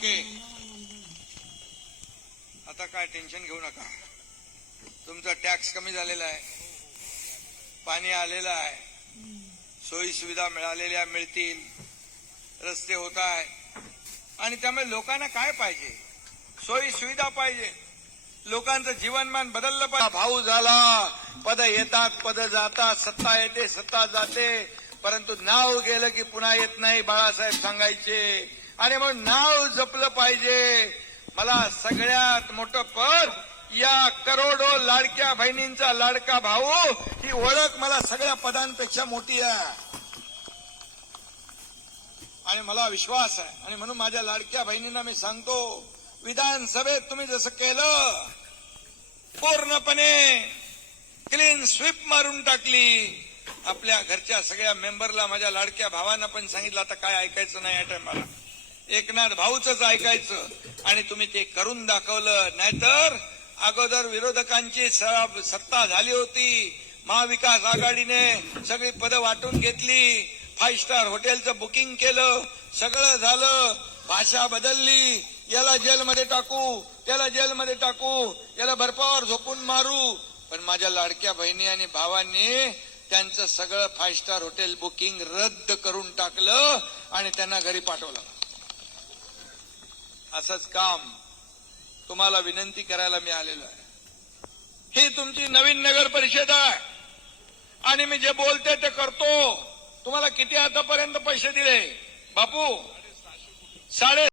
Okay, आता काय tension घेऊ नका. तुमचा टॅक्स कमी झालेला आहे, पाणी आलेलं आहे, सोयी सुविधा मिळालेल्या मिळतील, रस्ते होत आहेत. आणि त्यामुळे लोकांना काय पाहिजे? सोयी सुविधा पाहिजे. लोकांचं जीवनमान बदललं पाहिजे. भाऊ झाला, पद येतात पद जातात, सत्ता येते सत्ता जाते, परंतु नाव गेलं की पुन्हा येत नाही, बाळासाहेब सांगायचे. आणि म्हणून नाव जपलं पाहिजे. मला सगळ्यात मोठं पद, या करोडो लाडक्या बहिणींचा लाडका भाऊ, ही ओळख मला सगळ्या पदांपेक्षा मोठी आहे. आणि मला विश्वास आहे. आणि म्हणून माझ्या लाडक्या बहिणींना मी सांगतो, विधानसभेत तुम्ही जसं केलं, पूर्णपणे क्लीन स्वीप मारून टाकली. आपल्या घरच्या सगळ्या मेंबरला, माझ्या लाडक्या भावांना पण सांगितलं, आता काय ऐकायचं नाही या टायमाला, एकनाथ भाऊचंच ऐकायचं. आणि तुम्ही ते करून दाखवलं. नाहीतर अगोदर विरोधकांची सत्ता झाली होती, महाविकास आघाडीने सगळी पदं वाटून घेतली, 5 स्टार हॉटेलचं बुकिंग केलं, सगळं झालं, भाषा बदलली, याला जेलमध्ये टाकू, त्याला जेलमध्ये टाकू, याला बर्फावर झोपून मारू. पण माझ्या लाडक्या बहिणी आणि भावांनी त्यांचं सगळं 5 स्टार हॉटेल बुकिंग रद्द करून टाकलं आणि त्यांना घरी पाठवलं. असंच काम तुम्हाला विनंती करायला मी आलेलो आहे. ही तुमची नवीन नगर परिषद आहे आणि मी जे बोलते ते करतो. तुम्हाला किती आतापर्यंत पैसे दिले बापू? 6.5